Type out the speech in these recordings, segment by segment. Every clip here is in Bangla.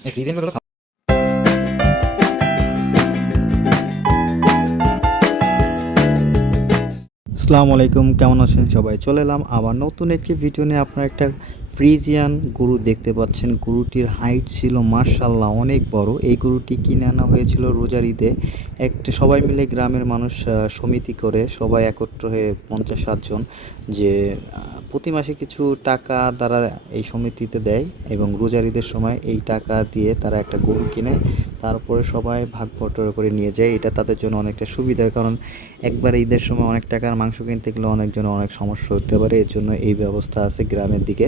আসসালামু আলাইকুম, কেমন আছেন সবাই? চলে এলাম আবার নতুন একটি ভিডিও নিয়ে। আপনারা একটা ফ্রিজিয়ান গরু দেখতে পাচ্ছেন। গরুটির হাইট ছিল মাশাআল্লাহ অনেক বড়। এই গরুটি কিনে আনা হয়েছিল রোজার ঈদে। একটা সবাই মিলে গ্রামের মানুষ সমিতি করে সবাই একত্র হয়ে ৫০-৬০ জন যে প্রতি মাসে কিছু টাকা তারা এই সমিতিতে দেয় এবং রোজার ঈদের সময় এই টাকা দিয়ে তারা একটা গরু কিনে তারপরে সবাই ভাগ বটোয়ারা করে নিয়ে যায়। এটা তাদের জন্য অনেকটা সুবিধার, কারণ একবারে ঈদের সময় অনেক টাকার মাংস কিনতে গেলে অনেকজনের অনেক সমস্যা হতে পারে। এর জন্য এই ব্যবস্থা আছে গ্রামের দিকে।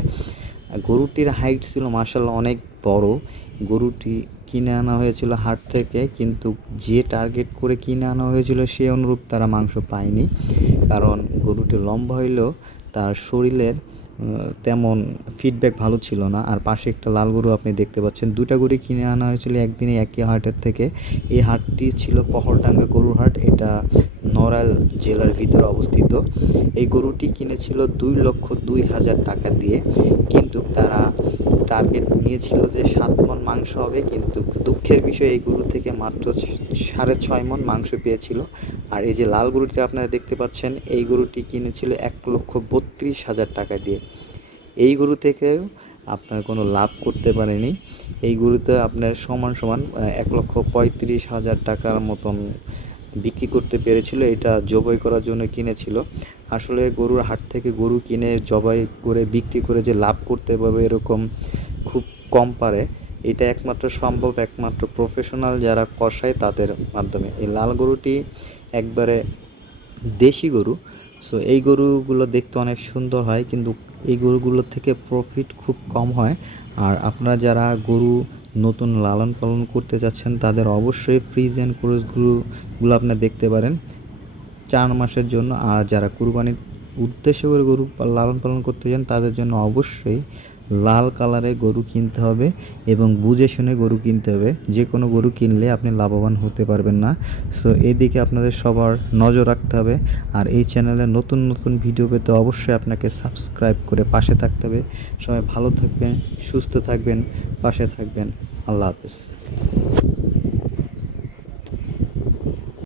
গরুটির হাইট ছিল মাশাআল্লাহ অনেক বড়। গরুটি কিনে আনা হয়েছিল হাট থেকে, কিন্তু যে টার্গেট করে কিনে আনা হয়েছিল সে অনুরূপ তারা মাংস পায়নি। কারণ গরুটি লম্বা হইলেও তার শরীরের তেমন ফিডব্যাক ভালো ছিল না। আর পাশে একটা লাল গরু আপনি দেখতে পাচ্ছেন। দুটা গরু কিনে আনা হয়েছিল একদিনে একই হাটের থেকে। এই হাটটি ছিল পহরডাঙ্গা গরুর হাট। এটা নড়াইল জেলার ভিতরে অবস্থিত। এই গরুটি কিনেছিল ২,০২,০০০ টাকা দিয়ে, কিন্তু তারা টার্গেট নিয়েছিল যে ৭ মণ মাংস হবে, কিন্তু দুঃখের বিষয় এই গরু থেকে মাত্র ৬.৫ মণ মাংস পেয়েছিল। আর এই যে লাল গরুটি আপনারা দেখতে পাচ্ছেন, এই গরুটি কিনেছিল ১,৩২,০০০ টাকা দিয়ে। এই গরু থেকেও আপনার কোনো লাভ করতে পারেনি। এই গরুতে আপনার সমান সমান ১,৩৫,০০০ টাকার মতন বিক্রি করতে পেরেছিল। এটা জবাই করার জন্য কিনেছিল। আসলে গরুর হাট থেকে গরু কিনে জবাই করে বিক্রি করে যে লাভ করতে পারবে এরকম খুব কম পারে। এটা একমাত্র সম্ভব একমাত্র প্রফেশনাল যারা কষায় তাদের মাধ্যমে। এই লাল গরুটি একবারে দেশি গরু। সো এই গরুগুলো দেখতে অনেক সুন্দর হয়, কিন্তু এই গরুগুলোর থেকে প্রফিট খুব কম হয়। আর আপনারা যারা গরু নতুন লালন পালন করতে যাচ্ছেন তাদের অবশ্যই ফ্রিজিয়ান ক্রস গরুগুলো আপনারা দেখতে পারেন ৪ মাসের জন্য। আর যারা কুরবানির উদ্দেশ্য করে গরু লালন পালন করতে চান তাদের জন্য অবশ্যই লাল কালারের গরু কিনতে হবে এবং বুঝে শুনে গরু কিনতে হবে। যে কোনো গরু কিনলে আপনি লাভবান হতে পারবেন না। সো এদিকে আপনাদের সবার নজর রাখতে হবে। আর এই চ্যানেলে নতুন নতুন ভিডিও পেতে অবশ্যই আপনাকে সাবস্ক্রাইব করে পাশে থাকতে হবে। সবাই ভালো থাকবেন, সুস্থ থাকবেন, পাশে থাকবেন। আল্লাহ হাফেজ।